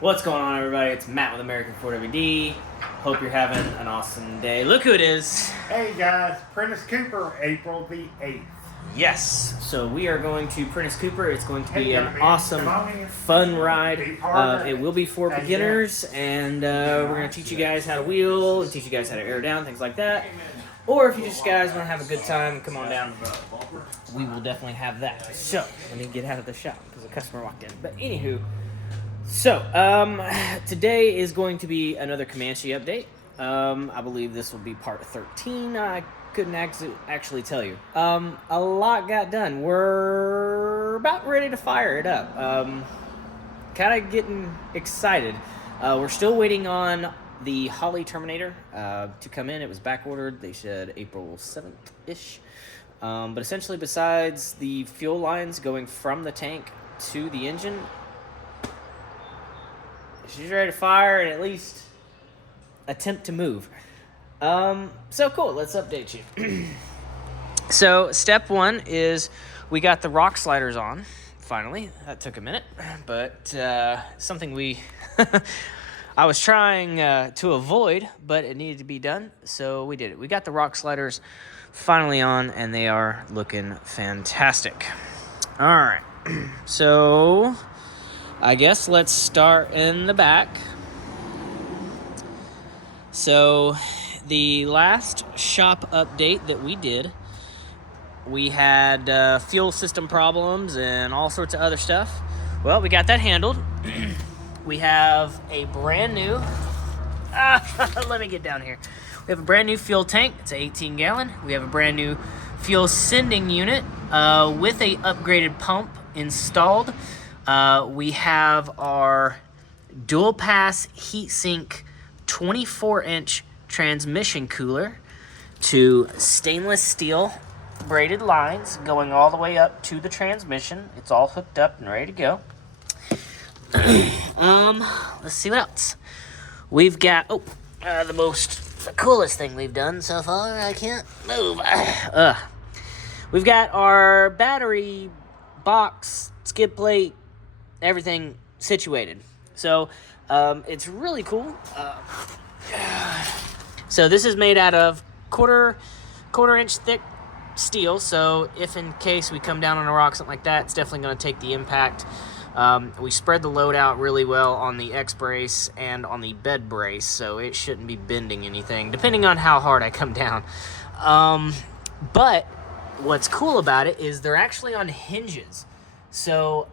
What's going on, everybody? It's Matt with American Ford WD. Hope you're having an awesome day. Look who it is. Hey guys, Prentice Cooper, April the 8th. Yes. So we are going to Prentice Cooper. It's going to be Hey, an young man, awesome, come on in. fun ride. Be part of It will be for Hey, beginners, and we're going to teach you guys how to wheel, and teach you guys how to air down, things like that. Or if you just guys want to have a good time, come on down. We will definitely have that. So let me get out of the shop because a customer walked in. But anywho. So, today is going to be another Comanche update. I believe this will be part 13. I couldn't actually tell you. A lot got done. We're about ready to fire it up. Kind of getting excited. We're still waiting on the Holly Terminator to come in. It was back ordered. They said April 7th-ish. But essentially, besides the fuel lines going from the tank to the engine, she's ready to fire and at least attempt to move. So cool, let's update you. So step one is we got the rock sliders on, finally. That took a minute, but something we I was trying to avoid, but it needed to be done, so we did it. We got the rock sliders finally on, and they are looking fantastic. All right, so I guess let's start in the back. So the last shop update that we did, we had fuel system problems and all sorts of other stuff. Well, we got that handled. We have a brand new, let me get down here. We have a brand new fuel tank. It's an 18-gallon. We have a brand new fuel sending unit with a upgraded pump installed. We have our dual pass heatsink 24-inch transmission cooler to stainless steel braided lines going all the way up to the transmission. It's all hooked up and ready to go. Let's see what else. We've got the coolest thing we've done so far. I can't move. We've got our battery box, skid plate, everything situated. So it's really cool. So this is made out of quarter inch thick steel. So if in case we come down on a rock, something like that, it's definitely going to take the impact. We spread the load out really well on the X brace and on the bed brace, so it shouldn't be bending anything, depending on how hard I come down. But what's cool about it is they're actually on hinges. So,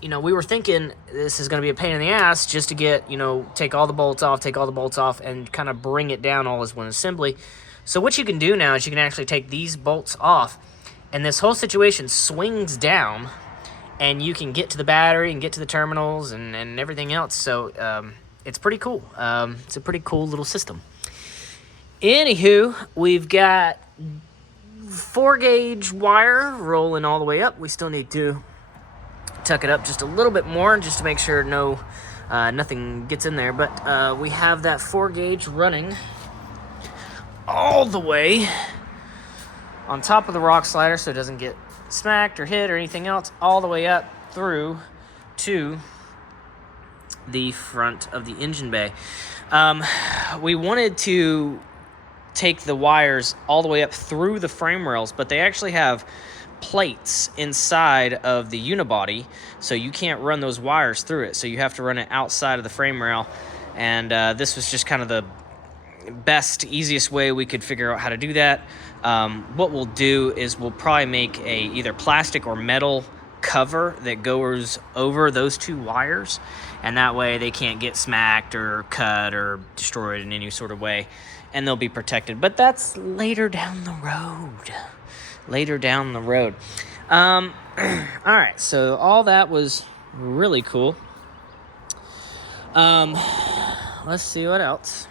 we were thinking this is going to be a pain in the ass just to get, take all the bolts off, and kind of bring it down all as one assembly. So what you can do now is you can actually take these bolts off, and this whole situation swings down, and you can get to the battery and get to the terminals and everything else. So it's pretty cool. It's a pretty cool little system. Anywho, we've got 4-gauge wire rolling all the way up. We still need to tuck it up just a little bit more just to make sure nothing gets in there. But we have that 4-gauge running all the way on top of the rock slider so it doesn't get smacked or hit or anything else, all the way up through to the front of the engine bay. We wanted to take the wires all the way up through the frame rails, but they actually have plates inside of the unibody, so you can't run those wires through it, so you have to run it outside of the frame rail. And this was just kind of the best, easiest way we could figure out how to do that. What we'll do is we'll probably make a either plastic or metal cover that goes over those two wires, and that way they can't get smacked or cut or destroyed in any sort of way, and they'll be protected. But that's later down the road. All right, so all that was really cool. Let's see what else.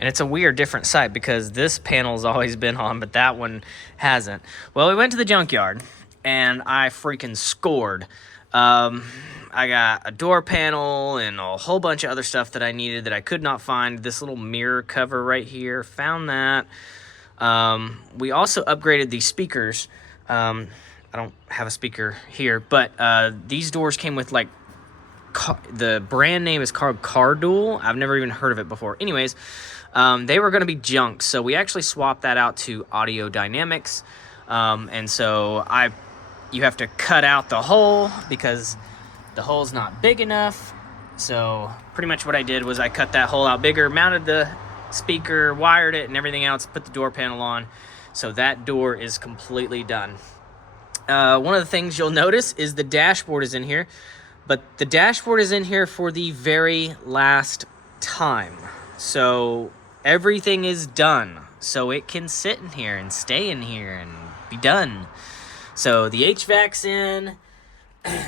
And it's a weird, different site because this panel's always been on, but that one hasn't. Well, we went to the junkyard, and I freaking scored. I got a door panel and a whole bunch of other stuff that I needed that I could not find. This little mirror cover right here, found that. We also upgraded the speakers. I don't have a speaker here, but these doors came with like the brand name is called Car Duel. I've never even heard of it before. Anyways, they were going to be junk, so we actually swapped that out to Audio Dynamics. And so you have to cut out the hole because the hole's not big enough. So pretty much what I did was I cut that hole out bigger, mounted the speaker, wired it and everything else, put the door panel on. So that door is completely done. One of the things you'll notice is the dashboard is in here, but the dashboard is in here for the very last time. So everything is done. So it can sit in here and stay in here and be done. So the HVAC's in,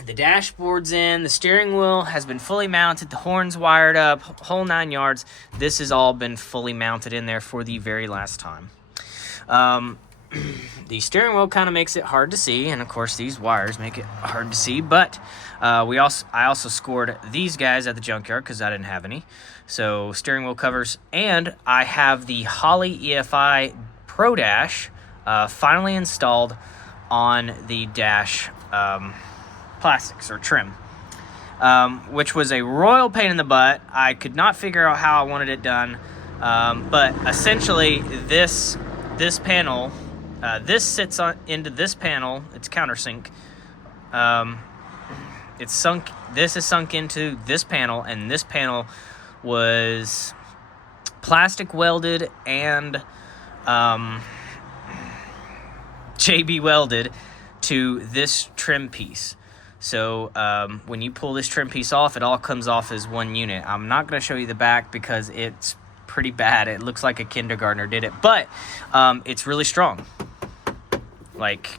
the dashboard's in, the steering wheel has been fully mounted, the horn's wired up, whole 9 yards. This has all been fully mounted in there for the very last time. The steering wheel kind of makes it hard to see, and of course these wires make it hard to see, but I also scored these guys at the junkyard because I didn't have any. So steering wheel covers, and I have the Holley EFI Pro Dash finally installed on the dash plastics or trim, which was a royal pain in the butt. I could not figure out how I wanted it done, but essentially this panel, this sits into this panel. It's countersink. It's sunk. This is sunk into this panel, and this panel was plastic welded and JB welded to this trim piece. So when you pull this trim piece off, it all comes off as one unit. I'm not going to show you the back because it's pretty bad. It looks like a kindergartner did it, but it's really strong. Like,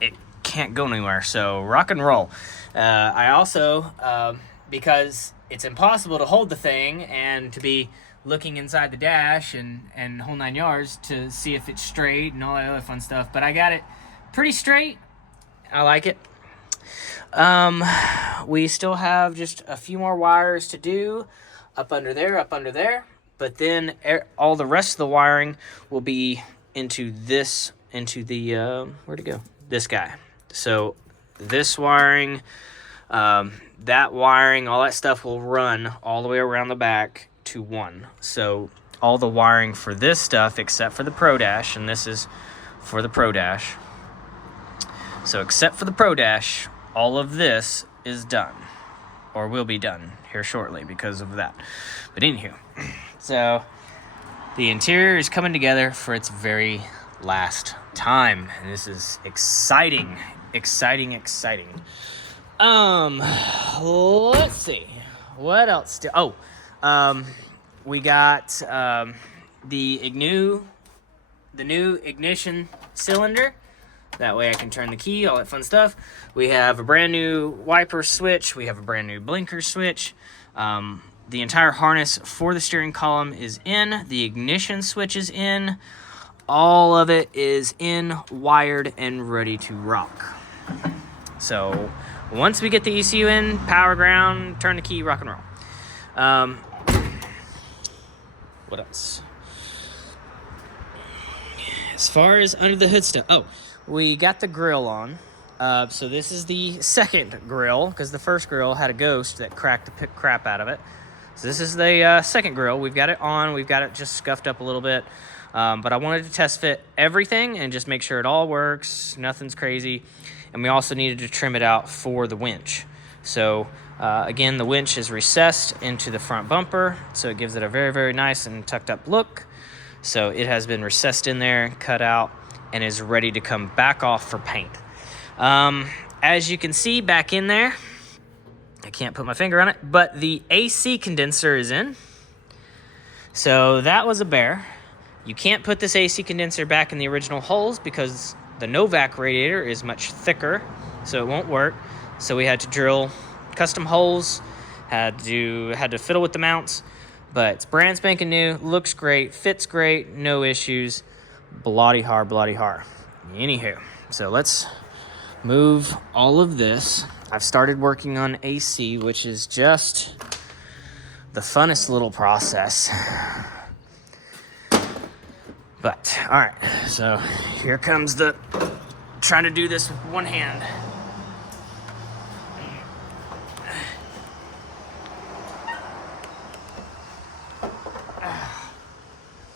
it can't go anywhere. So rock and roll. I also, because it's impossible to hold the thing and to be looking inside the dash and whole 9 yards to see if it's straight and all that other fun stuff, but I got it pretty straight. I like it. We still have just a few more wires to do up under there, but then all the rest of the wiring will be into the where'd it go? This guy. So this wiring, that wiring, all that stuff will run all the way around the back to one. So all the wiring for this stuff, except for the Pro Dash, and this is for the Pro Dash. So except for the Pro Dash, all of this is done, or will be done here shortly because of that. But anywho, so the interior is coming together for its very last time, and this is exciting. Let's see, what else? We got the new ignition cylinder. That way I can turn the key, all that fun stuff. We have a brand new wiper switch. We have a brand new blinker switch. The entire harness for the steering column is in. The ignition switch is in. All of it is in, wired, and ready to rock. So once we get the ECU in, power ground, turn the key, rock and roll. What else? As far as under the hood stuff, we got the grill on. So this is the second grill, because the first grill had a ghost that cracked the crap out of it. So this is the second grill. We've got it on. We've got it just scuffed up a little bit. But I wanted to test fit everything and just make sure it all works, nothing's crazy. And we also needed to trim it out for the winch. So again, the winch is recessed into the front bumper, so it gives it a very, very nice and tucked up look. So it has been recessed in there, cut out, and is ready to come back off for paint. As you can see back in there, I can't put my finger on it, but the AC condenser is in. So that was a bear. You can't put this AC condenser back in the original holes because the Novak radiator is much thicker, so it won't work. So we had to drill custom holes, had to fiddle with the mounts, but it's brand spanking new, looks great, fits great, no issues, bloody har. Anywho, so let's move all of this. I've started working on AC, which is just the funnest little process. But, all right, so here comes the trying to do this with one hand.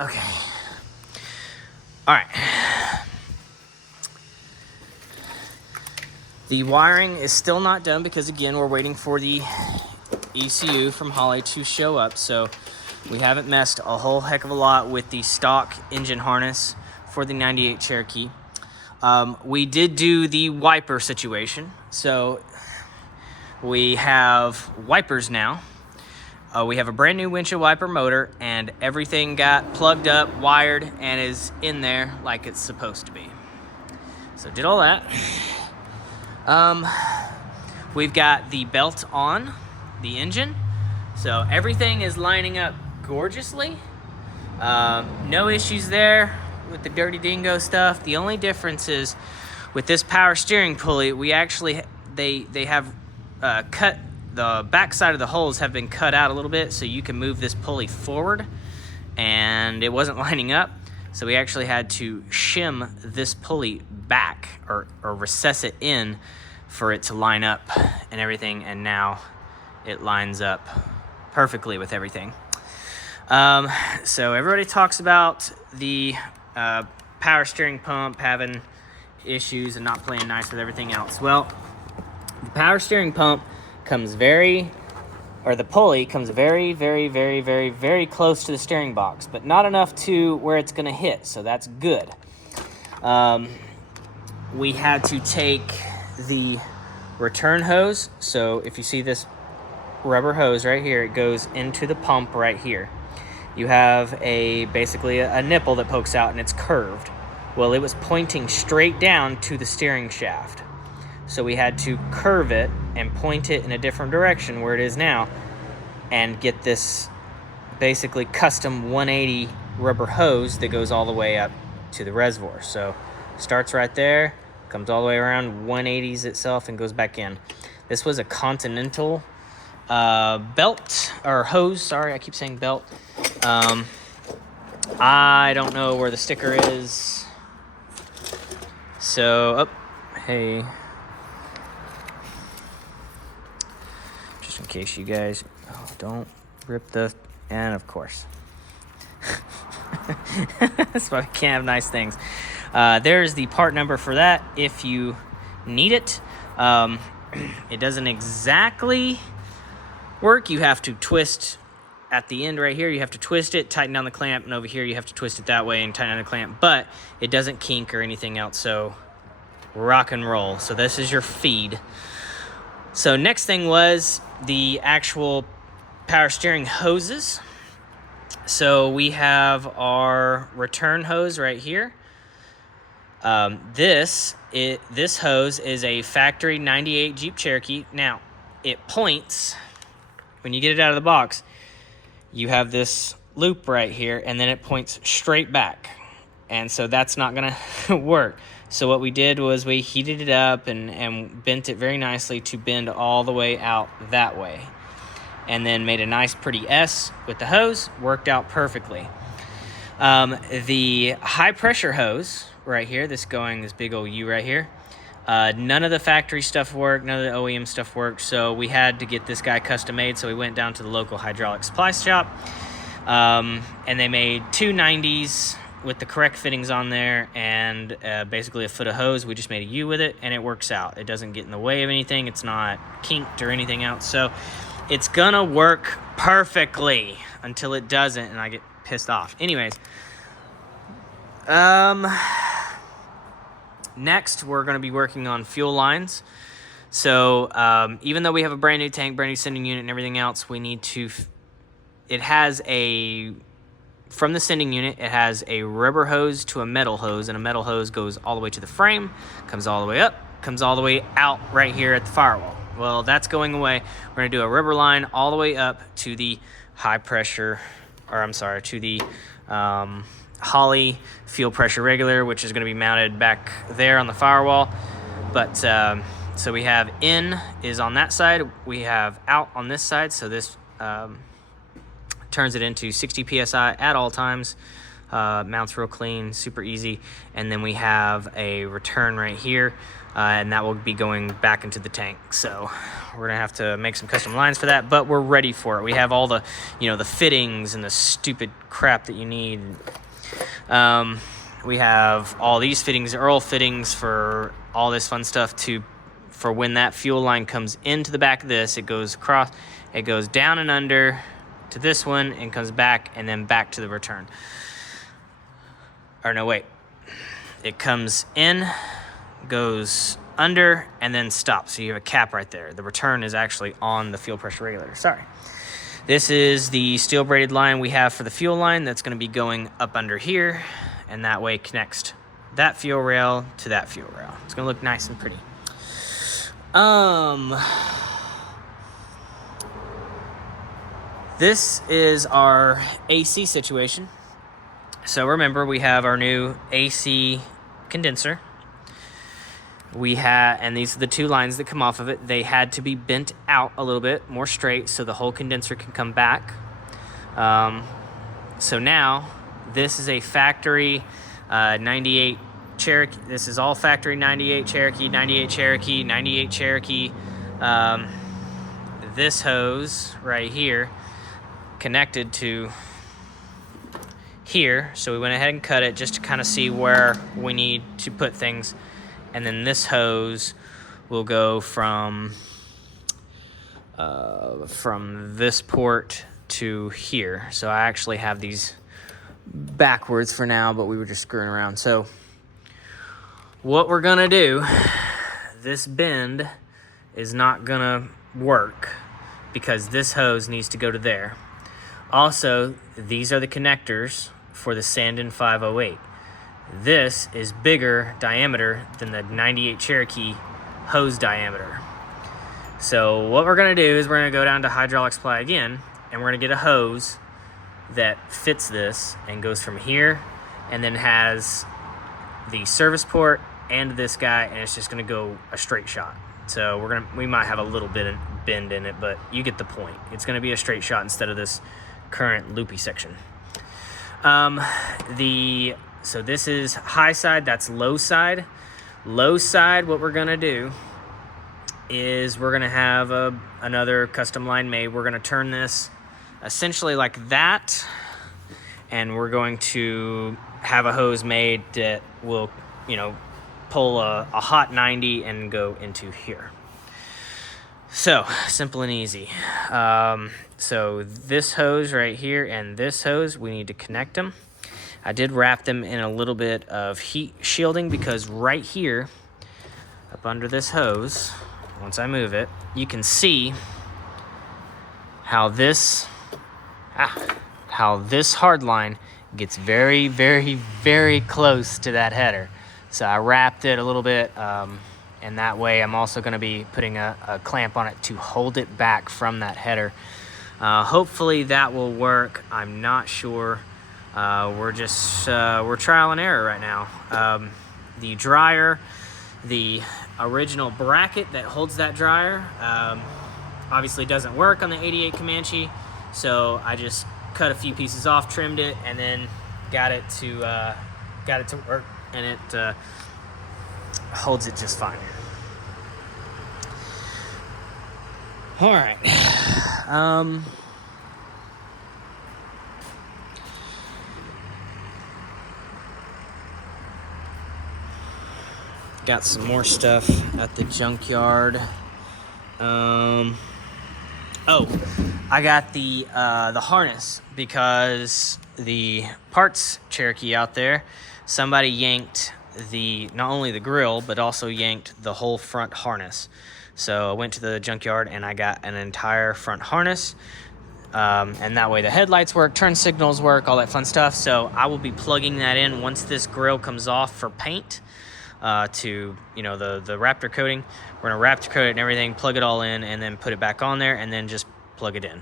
Okay. All right. The wiring is still not done because, again, we're waiting for the ECU from Holley to show up. So we haven't messed a whole heck of a lot with the stock engine harness for the 98 Cherokee. We did do the wiper situation. So we have wipers now. We have a brand new windshield wiper motor, and everything got plugged up, wired, and is in there like it's supposed to be. So did all that. We've got the belt on the engine, so everything is lining up gorgeously. No issues there with the Dirty Dingo stuff. The only difference is with this power steering pulley, we actually they have cut the back side of the holes have been cut out a little bit so you can move this pulley forward, and it wasn't lining up. So we actually had to shim this pulley back or recess it in for it to line up and everything, and now it lines up perfectly with everything. So everybody talks about the power steering pump having issues and not playing nice with everything else. Well, the power steering pump comes the pulley comes very, very, very, very, very close to the steering box, but not enough to where it's going to hit, so that's good. We had to take the return hose. So if you see this rubber hose right here, it goes into the pump right here. You have basically a nipple that pokes out, and it's curved. Well, it was pointing straight down to the steering shaft. So we had to curve it and point it in a different direction where it is now and get this basically custom 180 rubber hose that goes all the way up to the reservoir. So starts right there, comes all the way around, 180s itself, and goes back in. This was a Continental belt, or hose, sorry, I keep saying belt. I don't know where the sticker is. So, hey. Just in case you guys, don't rip the, and of course. That's why we can't have nice things. There's the part number for that if you need it. It doesn't exactly work. You have to twist at the end right here. You have to twist it, tighten down the clamp, and over here you have to twist it that way and tighten down the clamp. But it doesn't kink or anything else, so rock and roll. So this is your feed. So next thing was the actual power steering hoses. So we have our return hose right here. This hose is a factory 98 Jeep Cherokee. Now, it points, when you get it out of the box, you have this loop right here, and then it points straight back. And so that's not going to work. So what we did was we heated it up and bent it very nicely to bend all the way out that way. And then made a nice pretty S with the hose. Worked out perfectly. The high pressure hose right here, this big old U right here, none of the factory stuff worked, none of the OEM stuff worked, so we had to get this guy custom made. So we went down to the local hydraulic supply shop, and they made two 90s with the correct fittings on there, and basically a foot of hose. We just made a U with it, and it works out. It doesn't get in the way of anything. It's not kinked or anything else, so it's gonna work perfectly until it doesn't, and I get pissed off. Anyways, next we're going to be working on fuel lines. So even though we have a brand new tank, brand new sending unit, and everything else, we need to it has from the sending unit, it has a rubber hose to a metal hose, and a metal hose goes all the way to the frame, comes all the way up, comes all the way out right here at the firewall. Well, that's going away. We're going to do a rubber line all the way up to the to the Holley fuel pressure regulator, which is going to be mounted back there on the firewall. But so we have in is on that side, we have out on this side, so this turns it into 60 psi at all times. Mounts real clean, super easy. And then we have a return right here, and that will be going back into the tank. So we're gonna have to make some custom lines for that, but we're ready for it. We have all the, the fittings and the stupid crap that you need. We have all these fittings, Earl fittings, for all this fun stuff for when that fuel line comes into the back of this, it goes across, it goes down and under to this one and comes back and then back to the return. Or no, wait. It comes in, goes under, and then stops. So you have a cap right there. The return is actually on the fuel pressure regulator. Sorry. This is the steel braided line we have for the fuel line that's going to be going up under here, and that way connects that fuel rail to that fuel rail. It's going to look nice and pretty. This is our AC situation. So remember, we have our new AC condenser. And these are the two lines that come off of it. They had to be bent out a little bit more straight so the whole condenser can come back. So now this is a factory 98 Cherokee. This is all factory 98 Cherokee, 98 Cherokee, 98 Cherokee. This hose right here connected to here, so we went ahead and cut it just to kind of see where we need to put things. And then this hose will go from this port to here. So I actually have these backwards for now, but we were just screwing around. So what we're gonna do, this bend is not gonna work because this hose needs to go to there. Also, these are the connectors for the Sandin 508. This is bigger diameter than the 98 Cherokee hose diameter. So what we're gonna do is we're gonna go down to hydraulic supply again, and we're gonna get a hose that fits this and goes from here and then has the service port and this guy, and it's just gonna go a straight shot. So we might have a little bit of bend in it, but you get the point. It's gonna be a straight shot instead of this current loopy section. So this is high side, that's low side. Low side, what we're gonna do is we're gonna have another custom line made. We're gonna turn this essentially like that, and we're going to have a hose made that will, pull a hot 90 and go into here. So, simple and easy. So this hose right here and this hose, we need to connect them. I did wrap them in a little bit of heat shielding because right here, up under this hose, once I move it, you can see how this hard line gets very, very, very close to that header. So I wrapped it a little bit, and that way I'm also going to be putting a clamp on it to hold it back from that header. Hopefully that will work. I'm not sure. We're trial and error right now. The dryer, the original bracket that holds that dryer, obviously doesn't work on the 88 Comanche. So I just cut a few pieces off, trimmed it, and then got it to work, and it holds it just fine. All right. Got some more stuff at the junkyard. Oh, I got the harness because the parts Cherokee out there, somebody yanked not only the grill, but also yanked the whole front harness. So I went to the junkyard and I got an entire front harness. And that way the headlights work, turn signals work, all that fun stuff. So I will be plugging that in once this grill comes off for paint, to, the Raptor coating. We're gonna Raptor coat it and everything, plug it all in, and then put it back on there, and then just plug it in.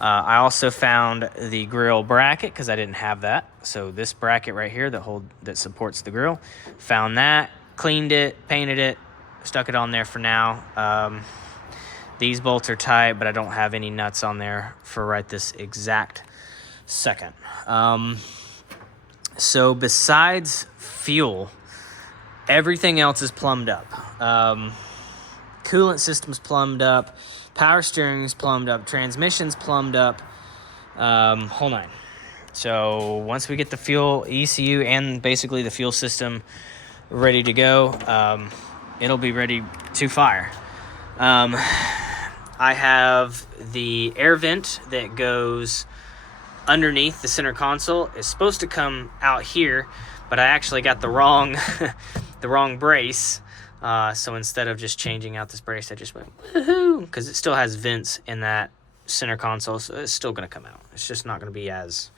I also found the grill bracket because I didn't have that. So this bracket right here that supports the grill, found that, cleaned it, painted it, stuck it on there for now. These bolts are tight, but I don't have any nuts on there for right this exact second. So besides fuel, everything else is plumbed up. Coolant system's plumbed up. Power steering's plumbed up. Transmission's plumbed up. Whole nine. So once we get the fuel ECU and basically the fuel system ready to go, it'll be ready to fire. I have the air vent that goes underneath the center console. It's supposed to come out here, but I actually got the wrong the wrong brace. So instead of just changing out this brace, I just went woohoo, because it still has vents in that center console, so it's still going to come out. It's just not going to be as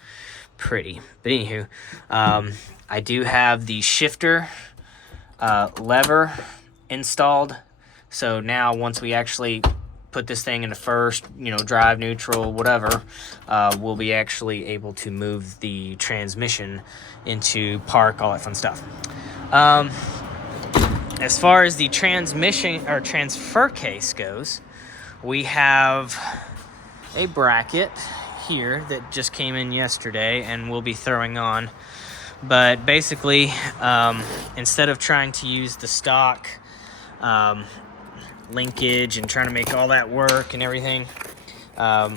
pretty. But anywho, I do have the shifter lever installed. So now once we actually put this thing into first, drive, neutral, whatever, we'll be actually able to move the transmission into park, all that fun stuff. As far as the transmission or transfer case goes, we have a bracket here that just came in yesterday and we'll be throwing on. But basically, instead of trying to use the stock linkage and trying to make all that work and everything, we're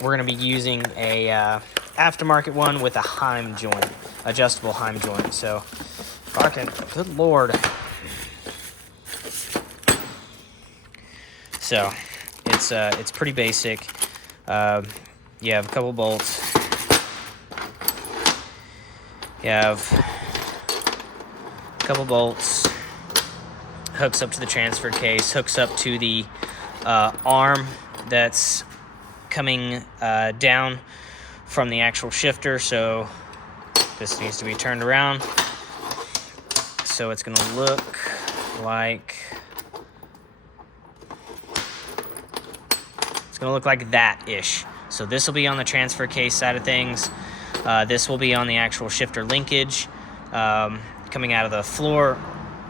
going to be using a aftermarket one with a Heim joint, adjustable Heim joint. So, fucking good lord. So it's pretty basic. You have a couple bolts. You have a couple bolts. Hooks up to the transfer case. Hooks up to the arm that's coming down from the actual shifter. So this needs to be turned around. So it's going to look like... It's going to look like that-ish. So this will be on the transfer case side of things. This will be on the actual shifter linkage coming out of the floor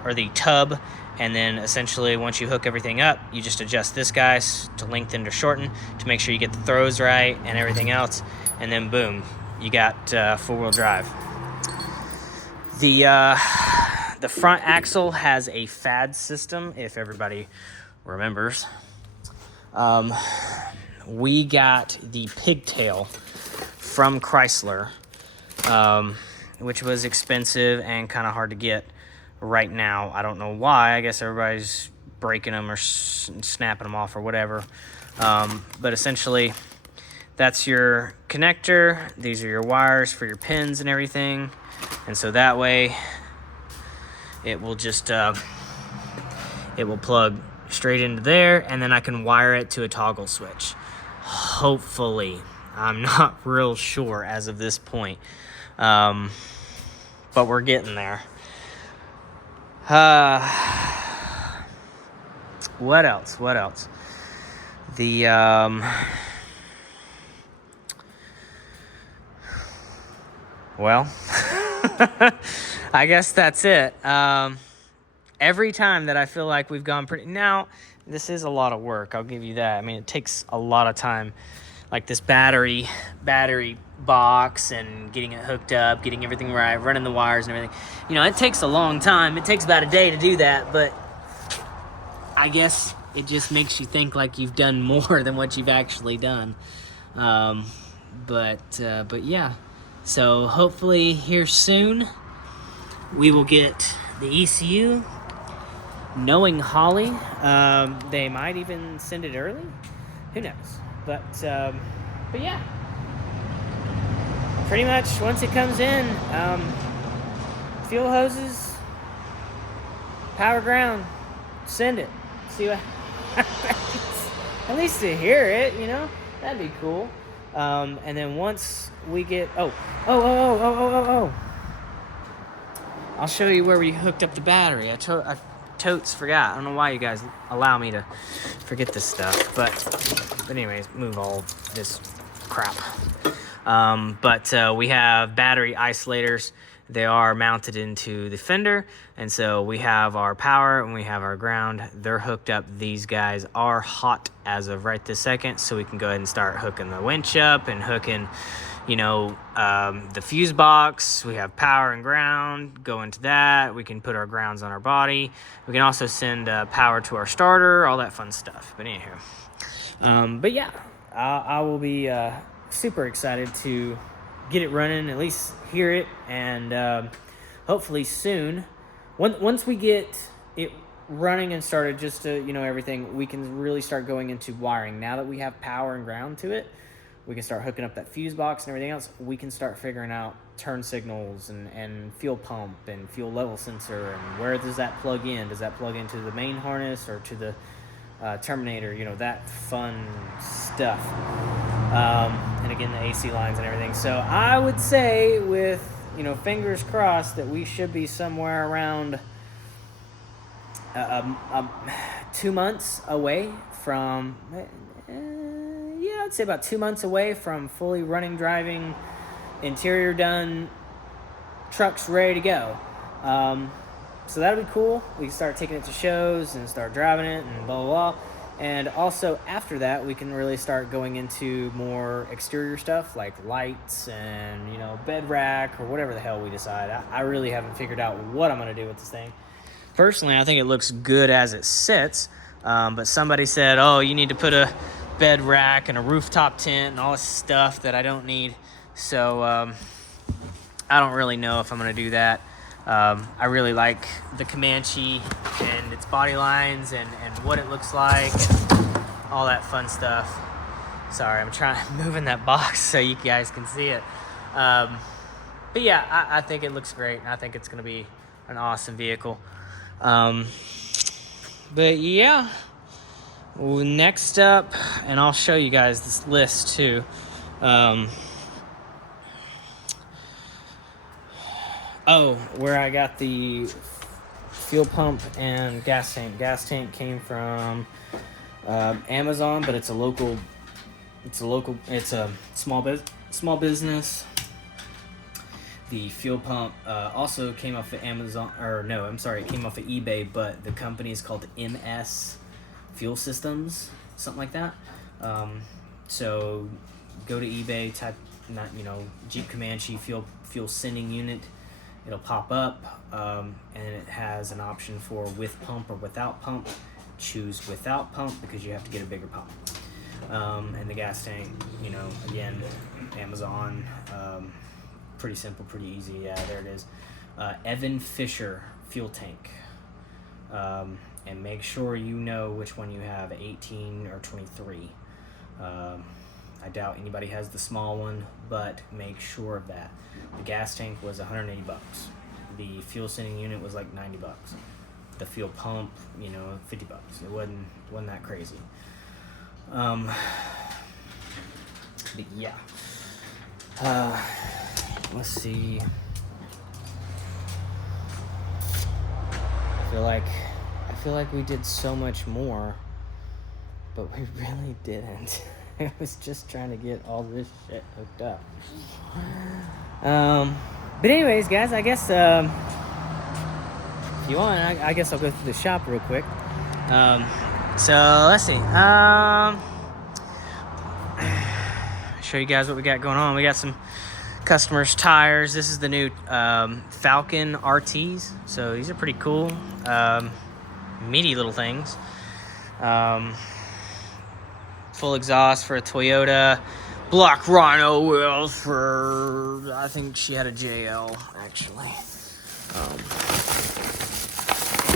or the tub. And then essentially once you hook everything up, you just adjust this guy to lengthen to shorten to make sure you get the throws right and everything else. And then boom, you got four-wheel drive. The front axle has a FAD system, if everybody remembers. We got the pigtail from Chrysler, which was expensive and kind of hard to get right now. I don't know why. I guess everybody's breaking them or snapping them off or whatever. But essentially, that's your connector. These are your wires for your pins and everything. And so that way, it will just, it will plug straight into there, and then I can wire it to a toggle switch. Hopefully. I'm not real sure as of this point. But we're getting there. What else? The, well, I guess that's it. Every time that I feel like we've gone pretty... Now, this is a lot of work, I'll give you that. I mean, it takes a lot of time. Like this battery box and getting it hooked up, getting everything right, running the wires and everything. It takes a long time. It takes about a day to do that, but I guess it just makes you think like you've done more than what you've actually done. But yeah. So hopefully here soon, we will get the ECU. Knowing Holly, they might even send it early. Who knows? But yeah. Pretty much once it comes in, fuel hoses, power ground, send it. See what happens. At least to hear it, that'd be cool. And then once we get I'll show you where we hooked up the battery. I totes forgot. I don't know why you guys allow me to forget this stuff. But anyways, move all this crap. But we have battery isolators. They are mounted into the fender. And so we have our power and we have our ground. They're hooked up. These guys are hot as of right this second. So we can go ahead and start hooking the winch up and hooking, the fuse box. We have power and ground, go into that. We can put our grounds on our body. We can also send power to our starter, all that fun stuff. But anyhow, but yeah, I will be super excited to get it running, at least hear it, and hopefully soon, once we get it running and started, just to, everything, we can really start going into wiring. Now that we have power and ground to it, we can start hooking up that fuse box and everything else. We can start figuring out turn signals and fuel pump and fuel level sensor, and where does that plug in? Does that plug into the main harness or to the terminator? That fun stuff. And again, the AC lines and everything. So I would say, with fingers crossed, that we should be somewhere around 2 months away from. I'd say about 2 months away from fully running, driving, interior done, trucks ready to go. So that'll be cool. We can start taking it to shows and start driving it and blah, blah, blah. And also after that, we can really start going into more exterior stuff like lights and, bed rack or whatever the hell we decide. I really haven't figured out what I'm going to do with this thing. Personally, I think it looks good as it sits. But somebody said, oh, you need to put a bed rack and a rooftop tent and all this stuff that I don't need. So I don't really know if I'm going to do that. I really like the Comanche and its body lines and what it looks like and all that fun stuff. Sorry, I'm moving that box so you guys can see it. But yeah, I think it looks great, and I think it's going to be an awesome vehicle. But yeah, well, next up, and I'll show you guys this list too. Where I got the fuel pump and gas tank. Gas tank came from Amazon, but it's a small business. The fuel pump also came off of Amazon, it came off of eBay, but the company is called MS Fuel Systems, something like that. So go to eBay, type Jeep Comanche fuel sending unit. It'll pop up, and it has an option for with pump or without pump. Choose without pump because you have to get a bigger pump. And the gas tank, again, Amazon, pretty simple, pretty easy. Yeah, there it is. Evan Fisher fuel tank. And make sure you know which one you have, 18 or 23. I doubt anybody has the small one, but make sure of that. The gas tank was $180. The fuel sending unit was like $90. The fuel pump, $50. It wasn't that crazy. But yeah. Let's see. I feel like we did so much more, but we really didn't. I was just trying to get all this shit hooked up. But anyways, guys, I guess if you want, I guess I'll go through the shop real quick. So let's see. Show you guys what we got going on. We got some customers' tires. This is the new Falcon RTs. So these are pretty cool, meaty little things. Full exhaust for a Toyota. Black Rhino wheels for, I think she had a JL actually.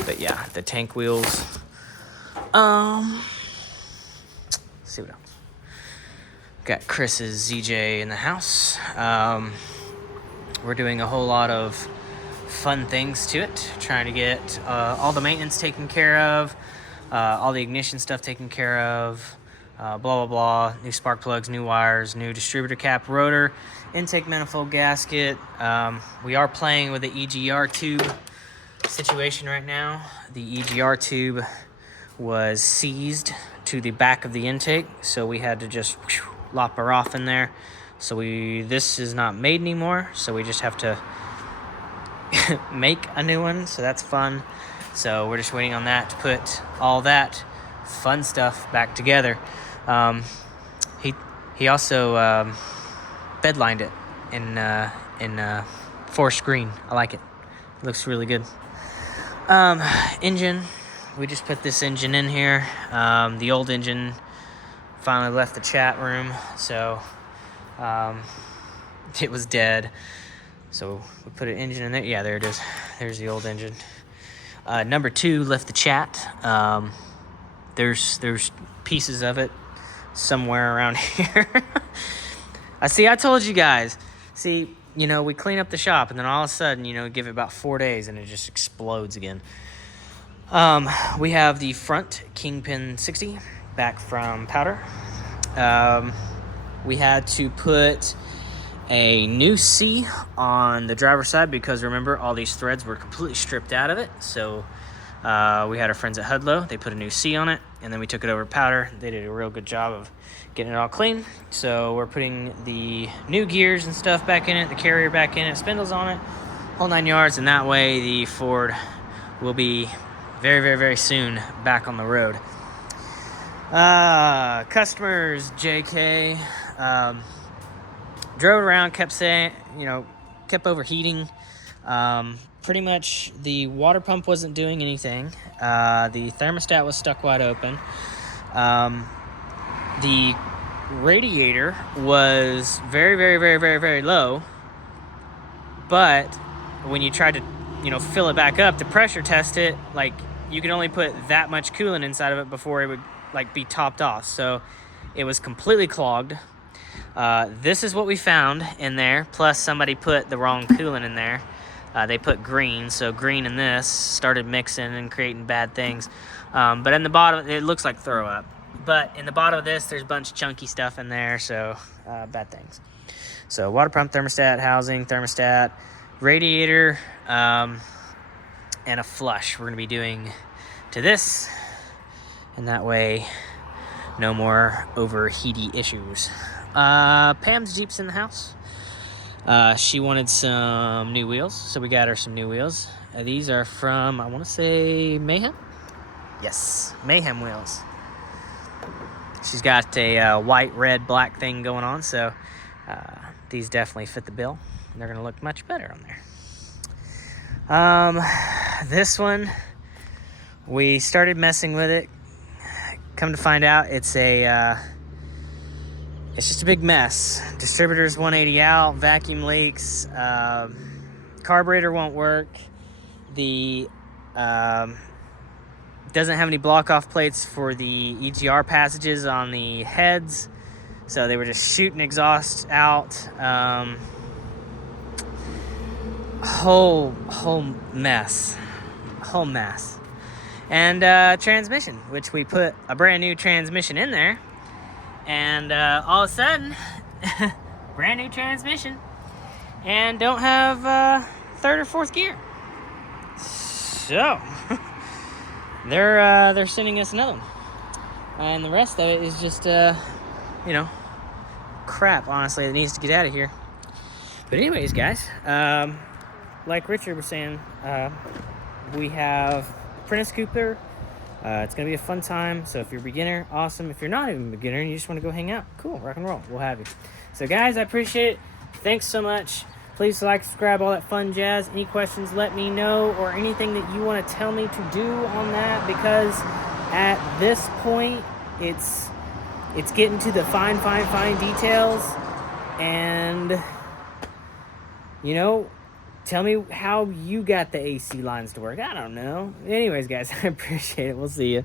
But yeah, the tank wheels. Let's see what else. Got Chris's ZJ in the house. We're doing a whole lot of fun things to it, trying to get all the maintenance taken care of, all the ignition stuff taken care of, blah, blah, blah, new spark plugs, new wires, new distributor cap, rotor, intake manifold gasket. We are playing with the EGR tube situation right now. The EGR tube was seized to the back of the intake, so we had to just lop her off in there. So this is not made anymore, so we just have to make a new one, so that's fun. So we're just waiting on that to put all that fun stuff back together. He also bedlined it in forest green. I like it. It looks really good. Engine. We just put this engine in here. The old engine finally left the chat room, so it was dead. So we put an engine in there. Yeah, there it is. There's the old engine. Number 2 left the chat. There's pieces of it somewhere around here. I told you guys. See, we clean up the shop, and then all of a sudden, give it about 4 days, and it just explodes again. We have the front Kingpin 60 back from powder. We had to put a new C on the driver's side because, remember, all these threads were completely stripped out of it. So we had our friends at Hudlow. They put a new C on it, and then we took it over to powder. They did a real good job of getting it all clean. So we're putting the new gears and stuff back in it, the carrier back in it, spindles on it, whole 9 yards, and that way the Ford will be very, very, very soon back on the road. Customers, JK, drove around, kept saying, kept overheating. Pretty much the water pump wasn't doing anything. The thermostat was stuck wide open. The radiator was very, very, very, very, very low. But when you tried to, fill it back up to pressure test it, you could only put that much coolant inside of it before it would be topped off. So it was completely clogged. This is what we found in there. Plus somebody put the wrong coolant in there. They put green, so green and this started mixing and creating bad things. But in the bottom, it looks like throw up. But in the bottom of this, there's a bunch of chunky stuff in there, so bad things. So water pump, thermostat, housing, thermostat, radiator, and a flush we're going to be doing to this. And that way, no more overheaty issues. Pam's Jeep's in the house. She wanted some new wheels, so we got her some new wheels. These are from, I want to say, Mayhem? Yes, Mayhem wheels. She's got a white, red, black thing going on, so these definitely fit the bill. They're going to look much better on there. This one, we started messing with it. Come to find out, it's just a big mess. Distributor's 180 out, vacuum leaks, carburetor won't work. The doesn't have any block-off plates for the EGR passages on the heads, so they were just shooting exhaust out. Whole mess. And transmission, which we put a brand new transmission in there, and all of a sudden, brand new transmission, and don't have third or fourth gear. So they're sending us another one, and the rest of it is just crap. Honestly, that needs to get out of here. But anyways, guys, like Richard was saying, we have Apprentice Cooper. It's going to be a fun time. So if you're a beginner, awesome. If you're not even a beginner and you just want to go hang out, cool, rock and roll. We'll have you. So guys, I appreciate it. Thanks so much. Please like, subscribe, all that fun jazz. Any questions, let me know, or anything that you want to tell me to do on that, because at this point, it's getting to the fine details, and tell me how you got the AC lines to work. I don't know. Anyways, guys, I appreciate it. We'll see you.